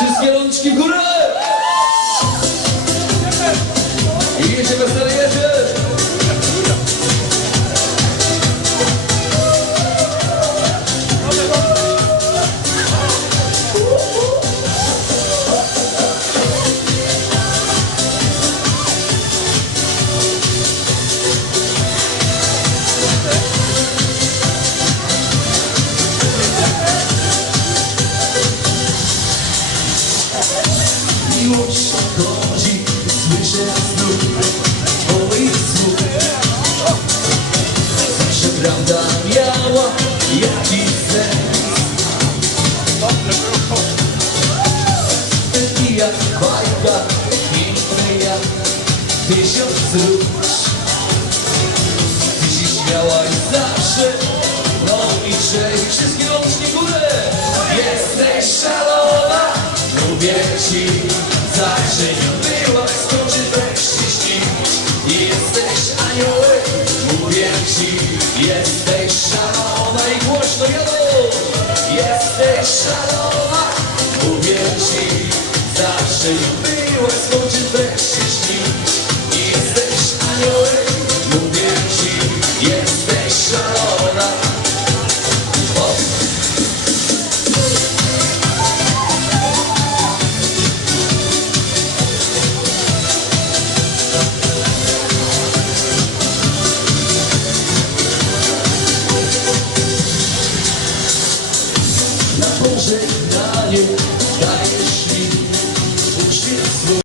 Wszystkie rączki w górę! I jedziemy, stary, jedziemy! Miłość chodzi, słyszę znów Twoich słów Zawsze prawda miała jakiś sens I jak bajka, piękny jak tysiąc Ty się śmiałaś zawsze, no i trzej Wszystkie rączki górę Jesteś szalona, mówię ci Zawsze nie byłaś, skończy się śnić Jesteś aniołem, mówię ci Jesteś szalona i głośno jadą Jesteś szalona, mówię ci Zawsze nie byłaś, skończy tak um jeito